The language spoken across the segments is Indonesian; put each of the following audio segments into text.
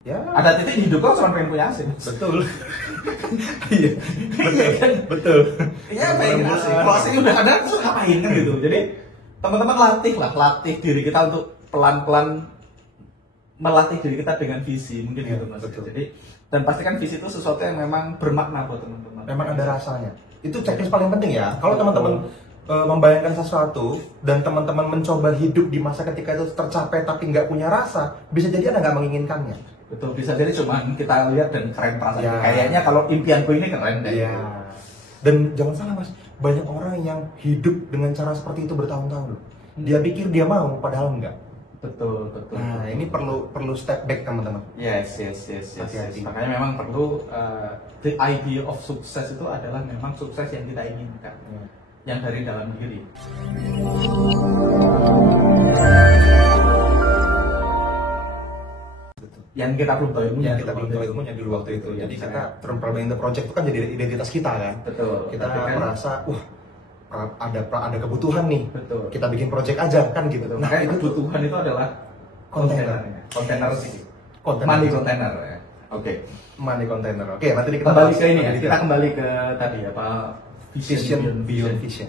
Ya. Ada titik hidup kok cuma pengen punya AC. Betul. Iya. Betul. Betul. Iya, pengen AC. Kalau AC udah ada terus ngapain kan gitu. Jadi teman-teman latih diri kita untuk pelan-pelan melatih diri kita dengan visi mungkin Ya, gitu Mas. betul. Jadi dan pastikan visi itu sesuatu yang memang bermakna buat teman-teman. Memang ada rasanya. Itu checklist paling penting ya. Kalau teman-teman membayangkan sesuatu dan teman-teman mencoba hidup di masa ketika itu tercapai tapi nggak punya rasa, bisa jadi Anda nggak menginginkannya. Betul, bisa jadi cuma kita lihat dan keren perasaan. Ya. Kayaknya kalau impianku ini keren deh. Iya. Dan jangan salah Mas, banyak orang yang hidup dengan cara seperti itu bertahun-tahun loh. Dia pikir dia mau, padahal enggak. Betul. Nah, ini perlu step back teman-teman. Yes. Hati-hati. Makanya memang perlu the idea of sukses itu adalah memang sukses yang kita inginkan, yang dari dalam diri. Yang kita belum tahu ilmunya. Yang kita belum tahu ilmunya dulu waktu itu. Jadi kita problem in the project itu kan jadi identitas kita kan. Betul. Kita Tapi kan, merasa, ada kebutuhan nih. betul. Kita bikin project aja kan gitu. Nah, itu kebutuhan itu adalah Kontainer. kontainer sih. Kontainer. Money kontainer ya. Oke. Money container. Oke, nanti kita Kembali bahas ke ini ya. lebih Kita detail. kembali ke tadi apa? Vision beyond vision.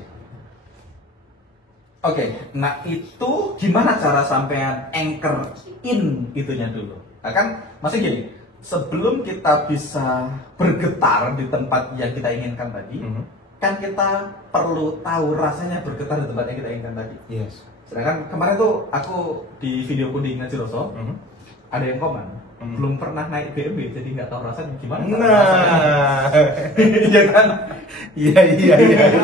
Oke, nah itu gimana cara sampean anchor in itunya dulu? Nah, kan masih gini, sebelum kita bisa bergetar di tempat yang kita inginkan tadi, kan kita perlu tahu rasanya bergetar di tempat yang kita inginkan tadi. Yes. Sedangkan kemarin tuh aku di videoku di Ngaji Roso, ada yang komen, belum pernah naik BMW jadi nggak tahu rasanya gimana. Nah, iya kan? Iya.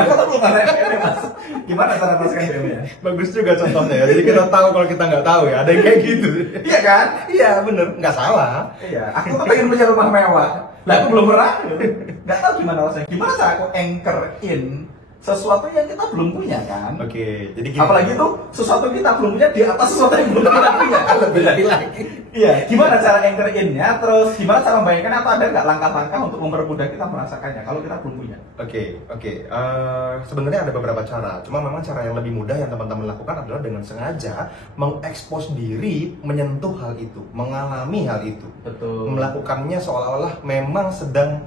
Aku tuh belum pernah naik BMW Mas. Gimana cara merasakan BMW ya? Bagus juga contohnya ya. Jadi kita tahu kalau kita nggak tahu ya. Ada yang kayak gitu. Iya kan? Iya bener, nggak salah. Iya, aku tuh pengen punya rumah mewah. Lah aku belum pernah. Nggak tahu gimana rasanya. Gimana cara aku anchor in sesuatu yang kita belum punya kan? Oke, jadi gini. Apalagi itu sesuatu kita belum punya di atas sesuatu yang belum kita punya kan lebih lagi. Iya, gimana cara anchor in-nya? Terus gimana cara membayangkan atau ada nggak langkah-langkah untuk mempermudah kita merasakannya kalau kita belum punya? Oke. Sebenarnya ada beberapa cara. Cuma memang cara yang lebih mudah yang teman-teman lakukan adalah dengan sengaja mengekspos diri, menyentuh hal itu, mengalami hal itu. Betul. Melakukannya seolah-olah memang sedang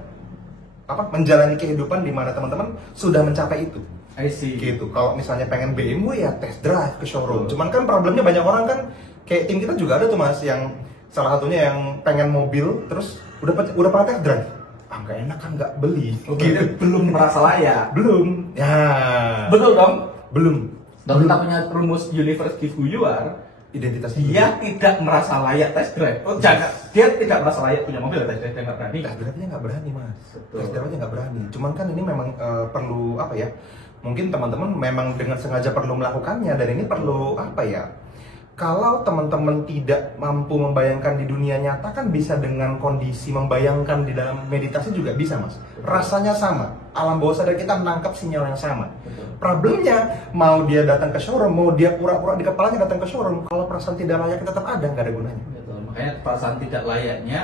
menjalani kehidupan di mana teman-teman sudah mencapai itu. I see. Gitu. Kalau misalnya pengen BMW ya test drive ke showroom. Cuman kan problemnya banyak orang kan kayak tim kita juga ada tuh Mas yang salah satunya yang pengen mobil terus udah pernah test drive. Nggak enak kan nggak beli. Gitu. Belum merasa layak. Belum. Ya. Betul dong. Belum. Dan kita punya rumus universe give who you are. Identitas Dia tidak merasa layak test drive. Dia tidak merasa layak punya mobil test drive, dia nggak berani. Test drive-nya nggak berani Mas. Betul. Test drive-nya nggak berani. Cuman kan ini memang perlu apa ya? Mungkin teman-teman memang dengan sengaja perlu melakukannya dan ini perlu apa ya? Kalau teman-teman tidak mampu membayangkan di dunia nyata kan bisa dengan kondisi membayangkan di dalam meditasi juga bisa Mas. Rasanya sama. Alam bawah sadar kita menangkap sinyal yang sama. Betul. Problemnya mau dia datang ke showroom, mau dia pura-pura di kepalanya datang ke showroom, kalau perasaan tidak layak tetap ada, nggak ada gunanya. Betul. Makanya perasaan tidak layaknya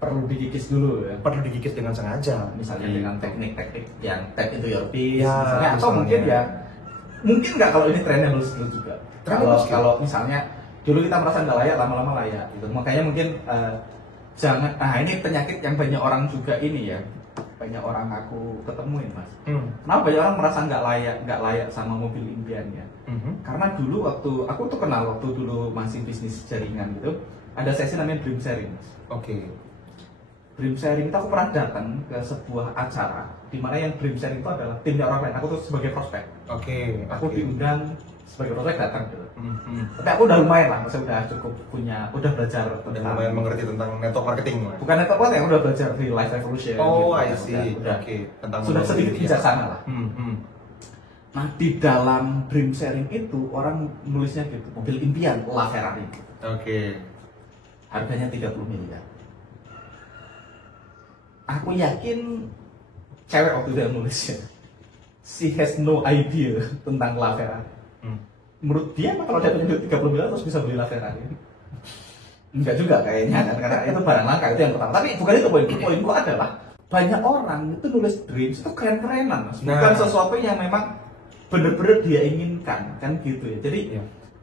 perlu dikikis dulu ya. Perlu dikikis dengan sengaja. Misalnya dengan teknik-teknik yang tap into your peace, Ya, misalnya. Atau misalnya. mungkin nggak kalau ini trennya dulu skill juga. Trainable skill. Kalau misalnya dulu kita merasa nggak layak, lama-lama layak gitu. Makanya mungkin jangan. Nah ini penyakit yang banyak orang juga ini ya. Banyak orang aku ketemuin Mas. Kenapa banyak orang merasa nggak layak sama mobil impiannya? Karena dulu waktu aku tuh kenal waktu dulu masih bisnis jaringan gitu, ada sesi namanya dream sharing Mas. Oke. Dream sharing itu aku pernah datang ke sebuah acara di mana yang dream sharing itu adalah timnya orang lain. Aku tuh sebagai prospek. Oke. Aku diundang sebagai prospek datang gitu. Tapi aku udah lumayan lah, saya udah cukup udah belajar Udah tentang lumayan mengerti tentang network marketing. Mas. bukan network marketing, udah belajar di Life Revolution. Oh, gitu. I see. Udah, Oke. Tentang sudah mobil sedikit ya. bijaksana lah. Nah di dalam dream sharing itu orang nulisnya gitu, mobil impian LaFerrari. Oke. Harganya 30 miliar. Aku yakin cewek waktu itu yang nulisnya, she has no idea tentang LaFerrari. Menurut dia kalau dia punya duit 30 miliar terus bisa beli LaFerrari? Enggak juga kayaknya kan, karena itu barang langka, itu yang pertama. Tapi bukan itu poinku. Poinku adalah banyak orang itu nulis dreams itu keren-kerenan Mas. Bukan sesuatu yang memang benar-benar dia inginkan kan gitu ya. Jadi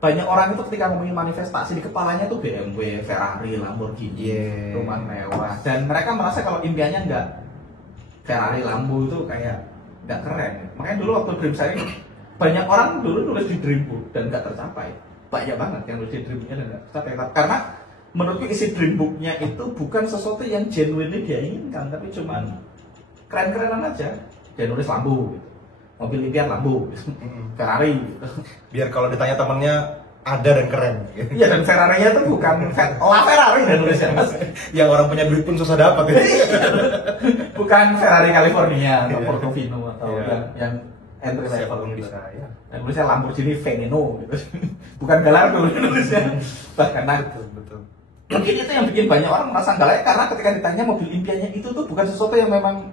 banyak orang itu ketika ngomongin manifestasi di kepalanya tuh BMW, Ferrari, Lamborghini, rumah mewah, dan mereka merasa kalau impiannya nggak Ferrari, Lambo itu kayak nggak keren. Makanya dulu waktu Dream Sharing banyak orang dulu nulis di Dreambook dan nggak tercapai, banyak banget yang nulis di Dreambooknya dan nggak tercapai karena menurutku isi Dreambooknya itu bukan sesuatu yang genuinely dia inginkan, tapi cuman keren-kerenan aja. Dia nulis Lambo gitu. Mobil impian Lambo, Ferrari gitu. Biar kalau ditanya temennya ada dan keren. Iya, dan Ferrari-nya tuh bukan Ferrari dan nulisnya Mas. Yang orang punya duit pun susah dapat ya. Bukan Ferrari California atau Portofino atau yang entry level gitu. Bisa ya. Dan nulisnya Lamborghini Veneno gitu. Bukan Gallardo nulisnya. Bahkan betul. Mungkin itu yang bikin banyak orang merasa nggak layak karena ketika ditanya mobil impiannya itu tuh bukan sesuatu yang memang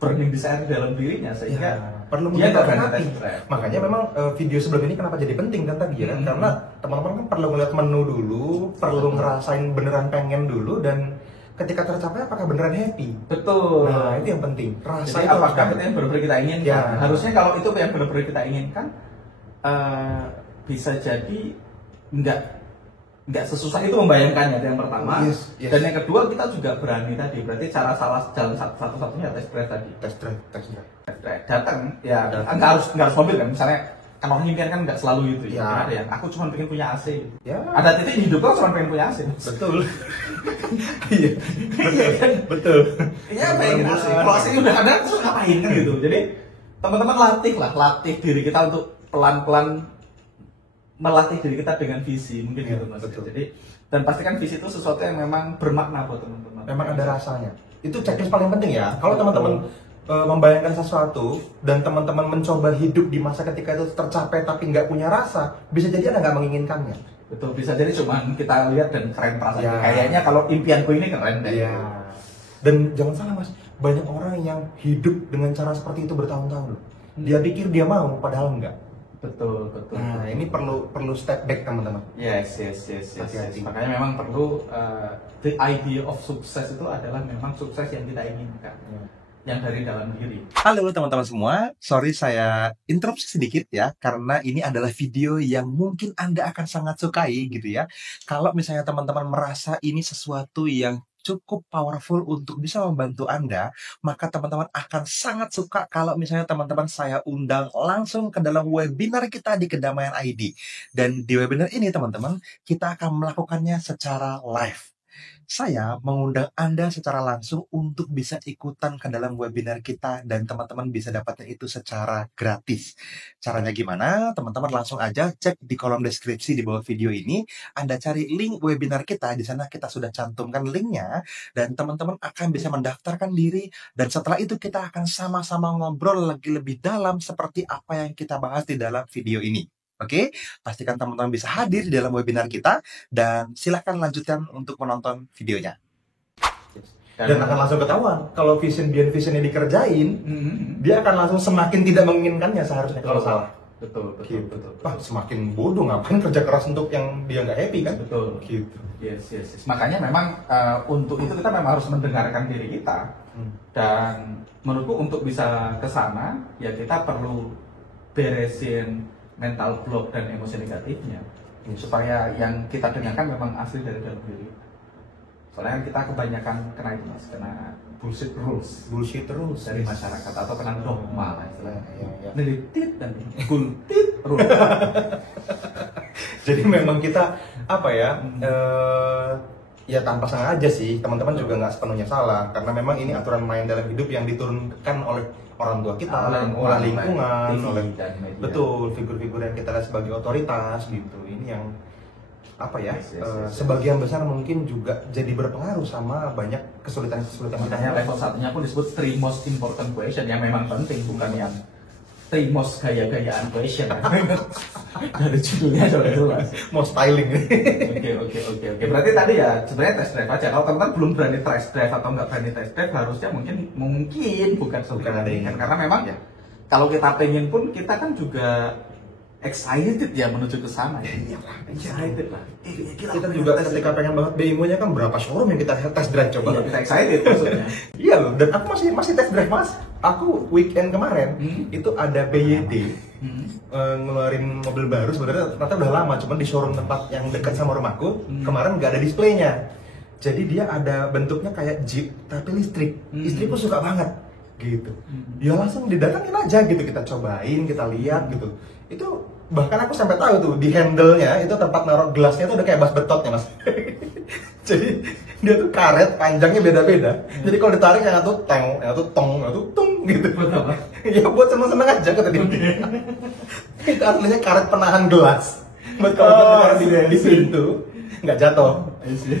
burning desire di dalam dirinya sehingga perlu dia nggak berani hati. test drive. Makanya memang video sebelum ini kenapa jadi penting kan tadi ya? Karena teman-teman kan perlu ngeliat menu dulu, perlu ngerasain beneran pengen dulu, dan ketika tercapai apakah beneran happy? Betul. Nah itu yang penting. Rasa jadi itu apakah itu yang benar-benar kita inginkan? Ya. Harusnya kalau itu yang benar-benar kita inginkan, bisa jadi nggak sesusah itu membayangkannya, itu yang pertama. Yes. Dan yang kedua kita juga berani tadi. Berarti cara salah jalan satu-satunya test drive tadi. Test drive. Datang ya nggak harus mobil kan. Misalnya kan orang impian kan nggak selalu itu ya. Ada yang aku cuma pengen punya AC. Ya. Ada titik di hidup aku cuma pengen punya AC. Betul. Iya. Betul. Iya pengen AC. Kalau AC udah ada terus ngapain kan gitu. Jadi teman-teman latih diri kita untuk pelan-pelan melatih diri kita dengan visi mungkin gitu Mas. Betul. Jadi dan pastikan visi itu sesuatu yang memang bermakna buat teman-teman. Memang ada rasanya. Itu checklist paling penting ya. Kalau teman-teman membayangkan sesuatu dan teman-teman mencoba hidup di masa ketika itu tercapai tapi nggak punya rasa, bisa jadi Anda nggak menginginkannya. Betul, bisa jadi cuman kita lihat dan keren perasaan. Ya. Kayaknya kalau impianku ini keren deh. Ya. Dan jangan salah Mas, banyak orang yang hidup dengan cara seperti itu bertahun-tahun loh. Dia pikir dia mau, padahal enggak. Betul. Nah, ini perlu step back teman-teman. Yes. Hati-hati. Makanya memang perlu the idea of sukses itu adalah memang sukses yang kita inginkan. Yang dari dalam diri. Halo teman-teman semua, sorry saya interupsi sedikit ya, karena ini adalah video yang mungkin Anda akan sangat sukai gitu ya. Kalau misalnya teman-teman merasa ini sesuatu yang cukup powerful untuk bisa membantu Anda, maka teman-teman akan sangat suka kalau misalnya teman-teman saya undang langsung ke dalam webinar kita di Kedamaian ID. Dan di webinar ini teman-teman, kita akan melakukannya secara live. Saya mengundang Anda secara langsung untuk bisa ikutan ke dalam webinar kita dan teman-teman bisa dapatnya itu secara gratis. Caranya gimana? Teman-teman langsung aja cek di kolom deskripsi di bawah video ini. Anda cari link webinar kita, di sana kita sudah cantumkan linknya dan teman-teman akan bisa mendaftarkan diri dan setelah itu kita akan sama-sama ngobrol lagi lebih dalam seperti apa yang kita bahas di dalam video ini. Oke, pastikan teman-teman bisa hadir di dalam webinar kita dan silahkan lanjutkan untuk menonton videonya. Dan akan langsung ketahuan kalau visionnya dikerjain, dia akan langsung semakin tidak menginginkannya seharusnya kalau salah. Betul. Wah, semakin bodoh ngapain kerja keras untuk yang dia nggak happy kan? Betul. Gitu. Yes. Makanya memang untuk itu kita memang harus mendengarkan diri kita. Dan menurutku untuk bisa ke sana ya kita perlu beresin mental block dan emosi negatifnya supaya yang kita dengarkan memang asli dari dalam diri. Soalnya kita kebanyakan kena itu Mas, kena bullshit rules dari masyarakat atau kena dogma lah istilahnya. Nelitit dan bullshit rules. Jadi memang kita apa ya? Ya tanpa sengaja sih, teman-teman juga nggak sepenuhnya salah karena memang ini aturan main dalam hidup yang diturunkan oleh orang tua kita, oleh lingkungan, oleh betul figur-figur yang kita lihat sebagai otoritas gitu. Ini yang apa ya? Sebagian besar mungkin juga jadi berpengaruh sama banyak kesulitan-kesulitan. Makanya level satunya pun disebut 3 most important question yang memang penting, bukan yang 3 most gaya-gayaan question. Dari judulnya sudah jelas. Mau styling. Oke. Berarti tadi ya sebenarnya test drive aja. Kalau teman-teman belum berani test drive atau nggak berani test drive, harusnya mungkin bukan ada yang karena memang ya kalau kita pengen pun kita kan juga excited ya menuju ke sana. Excited lah. Kita juga ketika pengen banget BIMO-nya kan berapa showroom yang kita test drive coba. Iya, kita excited maksudnya. Iya loh, dan aku masih test drive Mas. Aku weekend kemarin itu ada BYD ngeluarin mobil baru. Sebenarnya ternyata udah lama, cuman di showroom tempat yang dekat sama rumahku kemarin nggak ada displaynya. Jadi dia ada bentuknya kayak Jeep tapi listrik. Istriku suka banget gitu. Ya langsung didatangin aja gitu, kita cobain, kita lihat gitu. Itu bahkan aku sampai tahu tuh di handle-nya itu tempat naruh gelasnya tuh udah kayak bas betotnya, Mas. Jadi dia tuh karet panjangnya beda-beda. Jadi kalau ditarik yang satu teng, yang satu tong, yang satu tung gitu. Ya buat seneng-seneng aja kata dia. Itu aslinya karet penahan gelas. Buat kalau di pintu nggak jatuh.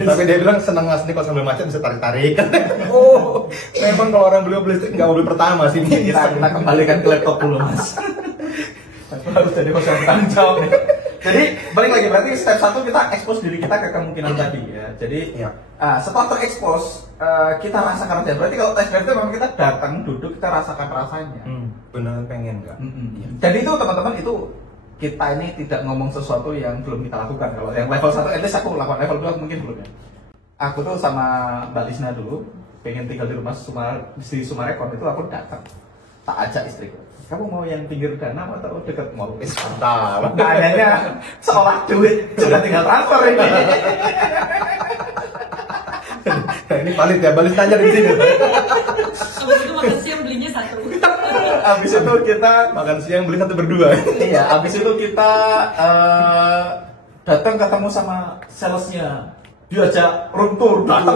Tapi dia bilang seneng asli kalau sambil macet bisa tarik-tarik. Oh, memang kalau orang beli mobil listrik nggak mobil pertama sih. Kita kembalikan ke laptop dulu, Mas. Harus jadi kosong tanggung jawab nih. Jadi balik lagi, berarti step 1 kita expose diri kita ke kemungkinan tadi ya. Jadi setelah terekspos kita rasakan aja. Berarti kalau test drive itu memang kita datang, duduk, kita rasakan rasanya. Beneran pengen nggak? Jadi itu teman-teman, itu kita ini tidak ngomong sesuatu yang belum kita lakukan. Kalau yang level 1 at least aku lakukan, level 2 mungkin belum ya. Aku tuh sama Mbak Lisna dulu pengen tinggal di rumah di Sumarekon, itu aku datang, tak ajak istriku. Kamu mau yang pinggir danau atau dekat mall? Mantap. Nanyanya seolah duit sudah tinggal transfer ini. Nah, ini valid ya, balik tanya di sini. Abis itu makan siang belinya satu. Abis itu kita Makan siang beli satu berdua. iya, abis itu kita datang ketemu sama salesnya, diajak room tour, datang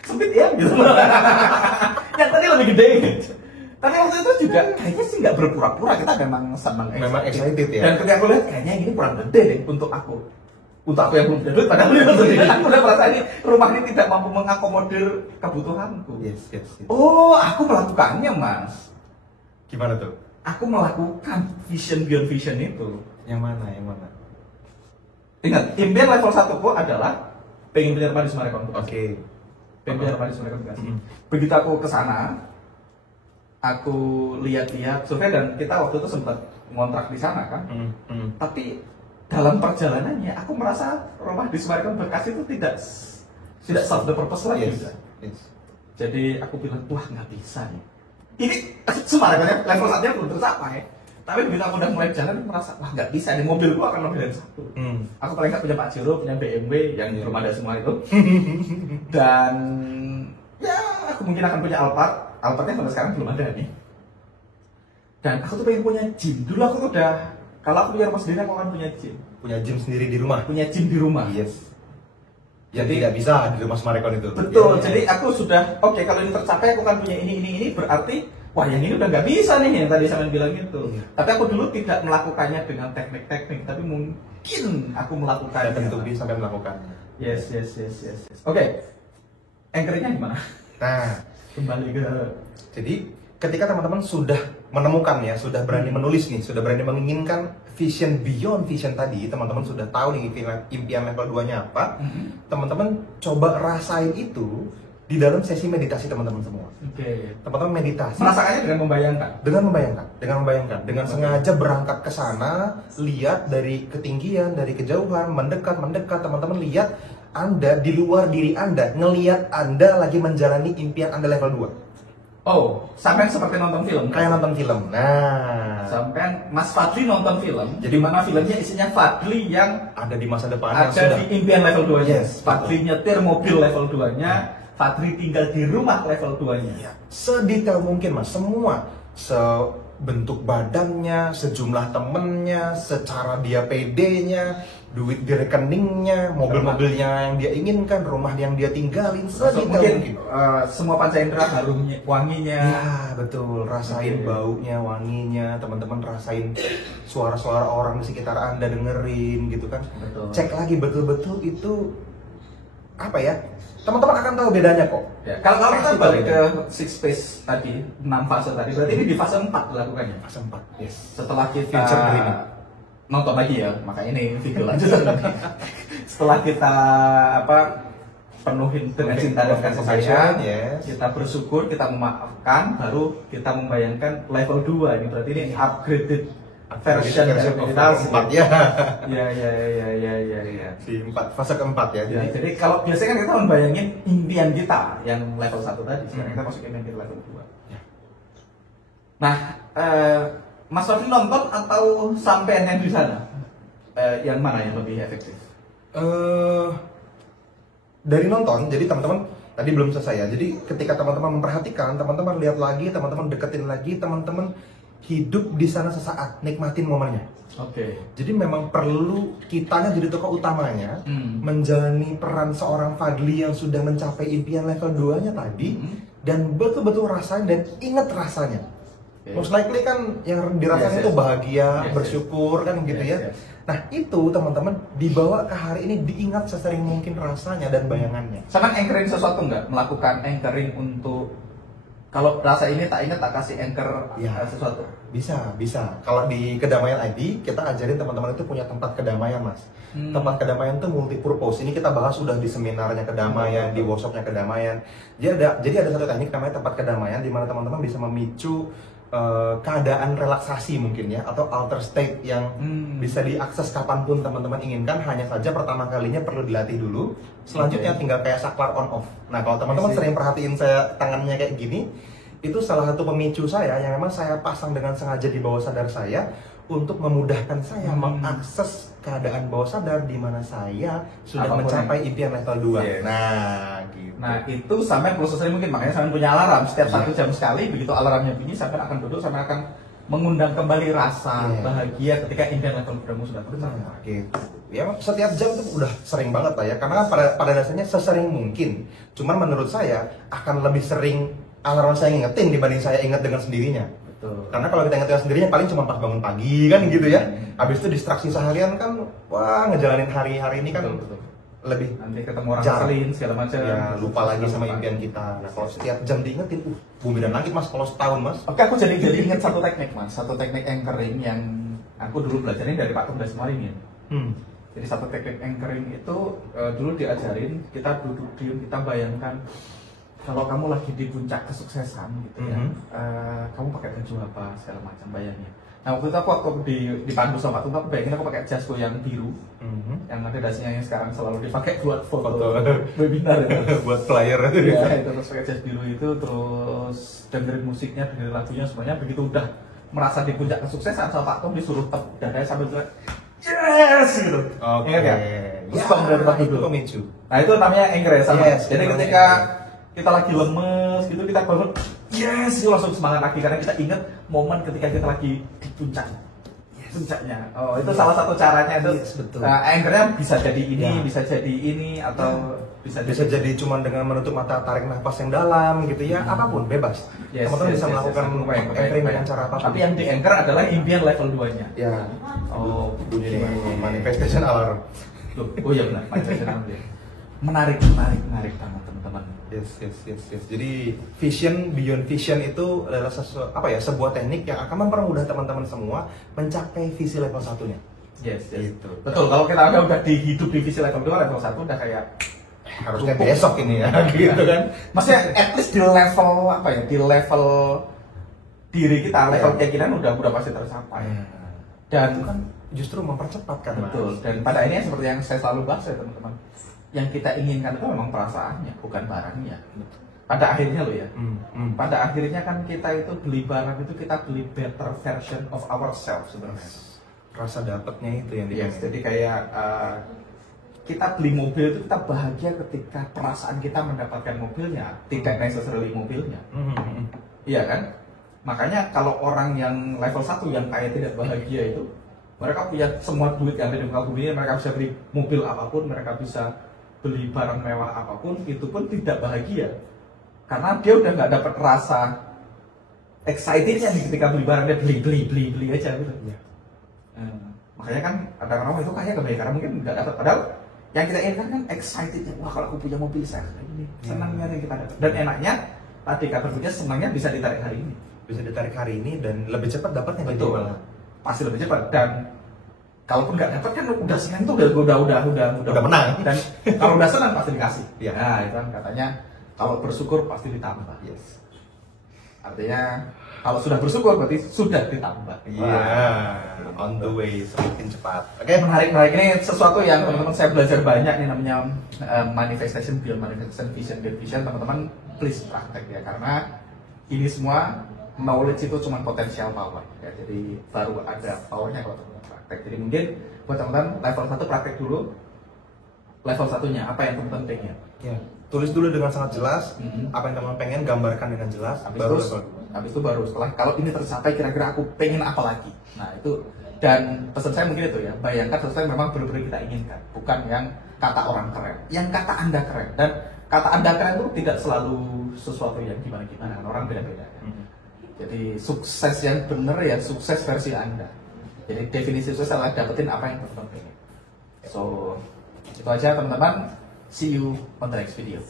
sempit ya gitu. Yang tadi lebih gede. Tapi waktu itu juga kayaknya sih nggak berpura-pura, kita memang senang, Memang excited ya. Dan ketika aku lihat kayaknya ini kurang gede deh untuk aku. Untuk aku yang belum punya duit, padahal aku udah merasa ini rumah ini tidak mampu mengakomodir kebutuhanku. Yes. Oh, aku melakukannya, Mas. Gimana tuh? Aku melakukan vision beyond vision itu. Yang mana? Ingat, impian level 1 ku adalah pengen punya rumah di Sumarekon. Oke. Pengen punya rumah di Sumarekon Bekasi. Begitu aku ke sana, aku lihat-lihat survei, dan kita waktu itu sempat ngontrak di sana kan. Tapi dalam perjalanannya aku merasa rumah di Sumarekon Bekasi itu tidak serve the purpose lagi. Yes. Jadi aku bilang, wah nggak bisa nih. Ini Sumarekon level 1 belum tercapai. Tapi begitu aku udah mulai jalan, aku merasa wah nggak bisa nih, mobilku akan lebih dari satu. Aku paling nggak punya Pajero, punya BMW yang belum ada semua itu. Dan ya aku mungkin akan punya Alphardnya sampai sekarang belum ada nih. Dan aku tuh pengen punya gym. Dulu aku tuh udah, kalau aku punya rumah sendiri aku akan punya gym. Punya gym sendiri di rumah. Punya gym di rumah. Yes. Jadi tidak bisa di rumah Sumarekon itu. Betul. Ya. Jadi aku sudah oke, kalau ini tercapai aku akan punya ini, berarti wah yang ini udah nggak bisa nih yang tadi saya bilang itu. Tapi aku dulu tidak melakukannya dengan teknik-teknik, tapi mungkin aku melakukannya. Tentu bisa sampai melakukannya. Yes. Oke. Anchornya gimana? Nah, Kembali ke, jadi ketika teman-teman sudah menemukan ya, sudah berani menulis nih, sudah berani menginginkan vision beyond vision tadi, teman-teman sudah tahu nih impian level 2-nya apa, teman-teman coba rasain itu di dalam sesi meditasi teman-teman semua. Oke. Teman-teman meditasi. Merasakannya dengan membayangkan. Dengan sengaja berangkat ke sana, lihat dari ketinggian, dari kejauhan, mendekat, teman-teman lihat Anda di luar diri Anda, ngelihat Anda lagi menjalani impian Anda level 2. Oh, sampai seperti nonton film. Kayak nonton film. Nah, Sampai Mas Fadli nonton film, jadi mana filmnya isinya Fadli yang ada di masa depan yang ada sudah di impian level 2-nya. Yes, Fadli nyetir mobil level 2-nya, Fadli tinggal di rumah level 2-nya. sedetail mungkin, Mas. Semua sebentuk badannya, sejumlah temennya, secara dia PD-nya, duit di rekeningnya, mobil-mobilnya yang dia inginkan, rumah yang dia tinggalin, sedetail mungkin. Semua panca indera, harumnya, wanginya. Ya betul, rasain baunya, wanginya, teman-teman rasain suara-suara orang di sekitar Anda, dengerin gitu kan. Betul. Cek lagi betul-betul itu apa ya? Teman-teman akan tahu bedanya kok. Ya, kalau kita Pasti balik tahu ke six phase tadi, 6 fase tadi, berarti ini di fase 4 dilakukannya. Fase 4. Yes. Setelah kita Future dreaming. nonton lagi ya, makanya ini video lanjutan lagi. Setelah kita penuhin dengan cinta dan kasih sayang, yes. kita bersyukur, kita memaafkan, baru kita membayangkan level 2 ini, berarti ini upgraded version dari meditasi. 4 ya. Ya. Di 4 fase keempat ya. Ya, jadi kalau biasanya kan kita membayangin impian kita yang level 1 tadi, sekarang kita masuk impian kita level 2. Ya. Nah, Mas Fadli nonton atau sampean yang di sana? Yang mana yang lebih efektif? Dari nonton, jadi teman-teman tadi belum selesai ya. Jadi ketika teman-teman memperhatikan, teman-teman lihat lagi, teman-teman deketin lagi, teman-teman hidup di sana sesaat, nikmatin momennya. Oke. Jadi memang perlu kitanya jadi tokoh utamanya, menjalani peran seorang Fadli yang sudah mencapai impian level 2-nya tadi, dan betul-betul rasain dan ingat rasanya. Most likely kan yang dirasain itu bahagia, bersyukur kan gitu ya. Nah itu teman-teman dibawa ke hari ini, diingat sesering mungkin rasanya dan bayangannya. Sama anchoring sesuatu nggak? Melakukan anchoring untuk kalau rasa ini tak ingat tak kasih anchor sesuatu? Bisa. Kalau di Kedamaian ID kita ajarin teman-teman itu punya tempat kedamaian, Mas. Tempat kedamaian itu multi purpose. Ini kita bahas sudah di seminarnya kedamaian, di workshopnya kedamaian. Jadi ada satu teknik namanya tempat kedamaian di mana teman-teman bisa memicu keadaan relaksasi mungkin ya, atau alter state yang bisa diakses kapanpun teman-teman inginkan. Hanya saja pertama kalinya perlu dilatih dulu, selanjutnya tinggal kayak saklar on off. Nah kalau teman-teman sering perhatiin saya tangannya kayak gini, itu salah satu pemicu saya yang memang saya pasang dengan sengaja di bawah sadar saya untuk memudahkan saya mengakses keadaan bawah sadar di mana saya sudah mencapai impian level 2. Nah, gitu. Nah, itu sampai proses mungkin makanya sampai punya alarm setiap 1 jam sekali. Begitu alarmnya bunyi, sampai akan duduk, sampai akan mengundang kembali rasa bahagia ketika impian level kamu sudah tercapai. Gitu. Ya, setiap jam itu udah sering banget lah ya. Karena pada dasarnya sesering mungkin. Cuman menurut saya akan lebih sering alarm saya ngingetin dibanding saya ingat dengan sendirinya. Betul. Karena kalau kita ingat dengan sendirinya paling cuma pas bangun pagi kan gitu ya. Habis itu distraksi seharian kan, wah ngejalanin hari ini kan betul. Lebih nanti ketemu orang ngeselin segala macam. Ya, lupa lagi sama impian kita. Nah, kalau setiap jam diingetin, bumi dan langit Mas, kalau setahun Mas. Oke, aku jadi ingat satu teknik Mas, satu teknik anchoring yang aku dulu belajarin dari Pak Tumbas kemarin ya. Jadi satu teknik anchoring itu dulu diajarin, kita duduk diam, kita bayangkan kalau kamu lagi di puncak kesuksesan gitu ya, kamu pakai baju apa segala macam bayangnya. Nah waktu itu aku dipandu sama Pak Tumbas, aku bayangin aku pakai jasku yang biru, yang ada dasinya yang sekarang selalu dipakai buat foto webinar ya. Buat flyer itu. Ya, itu terus pakai jas biru itu, terus dengerin musiknya, dengerin lagunya semuanya. Begitu udah merasa di puncak kesuksesan sama Pak Tom, disuruh tep dadanya sambil bilang yes gitu. Oke. Terus dari tempat duduk. Pemicu. Nah itu namanya anchor sama. Yes, jadi ketika kita lagi lemes gitu, kita bangun yes, itu langsung semangat lagi karena kita ingat momen ketika kita lagi di puncaknya. Oh, itu salah satu caranya itu. Yes, betul. Anchornya bisa jadi ini, bisa jadi ini, atau bisa jadi cuma dengan menutup mata, tarik nafas yang dalam gitu ya, apapun bebas. Teman-teman bisa melakukan anchoring dengan cara apapun. Tapi yang di anchor adalah impian level 2-nya. Ya. Oh, bunyi manifestation alarm. Oh iya benar, manifestation alarm. Menarik banget teman-teman. Yes. Jadi vision beyond vision itu adalah sebuah teknik yang akan mempermudah teman-teman semua mencapai visi level 1-nya. Yes. Gitu. Betul. Kalau kita udah hidup di visi level 2, level 1 udah kayak harusnya besok ini ya, gitu kan. Maksudnya at least di level di level diri kita, level keyakinan udah pasti tercapai. Dan itu kan justru mempercepat kan. Betul. Dan pada ini seperti yang saya selalu bahas ya teman-teman, yang kita inginkan itu memang perasaannya, bukan barangnya. Pada akhirnya loh ya. Pada akhirnya kan kita itu beli barang itu, kita beli better version of ourselves sebenarnya. Rasa dapatnya itu yang jadi kayak kita beli mobil itu kita bahagia ketika perasaan kita mendapatkan mobilnya, tidak necessarily mobilnya. Iya kan? Makanya kalau orang yang level 1 yang kayak tidak bahagia itu, mereka punya semua duit yang ada di muka bumi, mereka bisa beli mobil apapun, mereka bisa beli barang mewah apapun, itu pun tidak bahagia. Karena dia udah nggak dapat rasa excitednya nih ketika beli barang, dia beli aja gitu. Makanya kan ada orang itu kaya kebahagiaan karena mungkin nggak dapat, padahal yang kita inginkan kan excitednya, wah kalau aku punya mobil saya ini, senangnya yang kita dapat. Dan enaknya tadi kata punya senangnya bisa ditarik hari ini. Bisa ditarik hari ini dan lebih cepat dapatnya. Betul. Pasti lebih cepat. Dan kalaupun nggak dapat kan udah senang tuh udah menang. Dan kalau udah senang pasti dikasih. Ya. Nah itu kan katanya kalau bersyukur pasti ditambah. Yes. Artinya kalau sudah bersyukur berarti sudah ditambah. Iya. On the way, semakin cepat. Oke, menarik ini sesuatu yang teman-teman saya belajar banyak nih, namanya manifestation beyond manifestation, vision beyond vision. Teman-teman please praktek ya, karena ini semua knowledge itu cuma potensial power ya, jadi baru ada powernya kalau teman-teman praktek. Jadi mungkin buat teman-teman level 1 praktek dulu, level satunya apa yang teman-teman pengen ya, tulis dulu dengan sangat jelas apa yang teman pengen, gambarkan dengan jelas, habis itu baru setelah kalau ini tercapai kira-kira aku pengen apa lagi. Nah itu, dan pesan saya mungkin itu ya, bayangkan sesuatu yang memang benar-benar kita inginkan, bukan yang kata orang keren, yang kata Anda keren. Dan kata Anda keren itu tidak selalu sesuatu yang gimana-gimana, orang beda-beda. Jadi sukses yang benar ya sukses versi Anda. Jadi definisi sukses adalah dapetin apa yang teman-teman pengen. So itu aja teman-teman, see you on the next video.